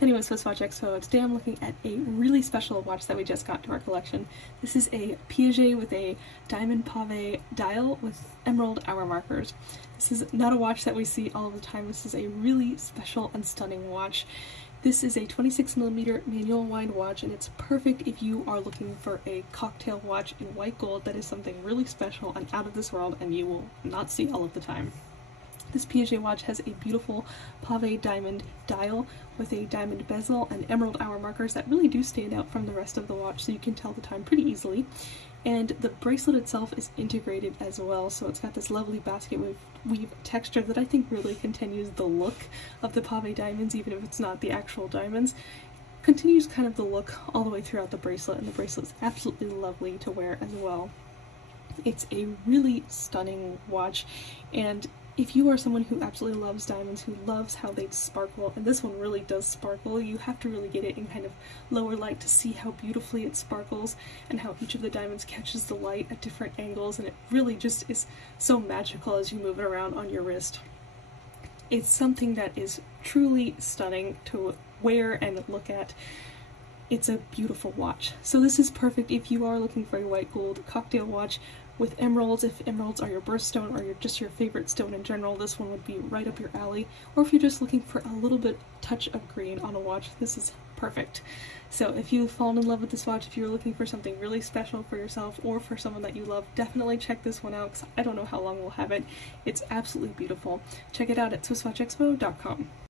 Anyway, Swiss Watch Expo, today I'm looking at a really special watch that we just got to our collection. This is a Piaget with a diamond pave dial with emerald hour markers. This is not a watch that we see all the time. This is a really special and stunning watch. This is a 26mm manual wind watch, and it's perfect if you are looking for a cocktail watch in white gold that is something really special and out of this world and you will not see all of the time. This Piaget watch has a beautiful pave diamond dial with a diamond bezel and emerald hour markers that really do stand out from the rest of the watch, so you can tell the time pretty easily. And the bracelet itself is integrated as well, so it's got this lovely basket weave texture that I think really continues the look of the pave diamonds, even if it's not the actual diamonds. Continues kind of the look all the way throughout the bracelet, and the bracelet's absolutely lovely to wear as well. It's a really stunning watch, and if you are someone who absolutely loves diamonds, who loves how they sparkle, and this one really does sparkle, you have to really get it in kind of lower light to see how beautifully it sparkles and how each of the diamonds catches the light at different angles, and it really just is so magical as you move it around on your wrist. It's something that is truly stunning to wear and look at. It's a beautiful watch. So this is perfect if you are looking for a white gold cocktail watch with emeralds. If emeralds are your birthstone or just your favorite stone in general, this one would be right up your alley. Or if you're just looking for a little bit touch of green on a watch, this is perfect. So if you've fallen in love with this watch, if you're looking for something really special for yourself or for someone that you love, definitely check this one out, because I don't know how long we'll have it. It's absolutely beautiful. Check it out at SwissWatchExpo.com.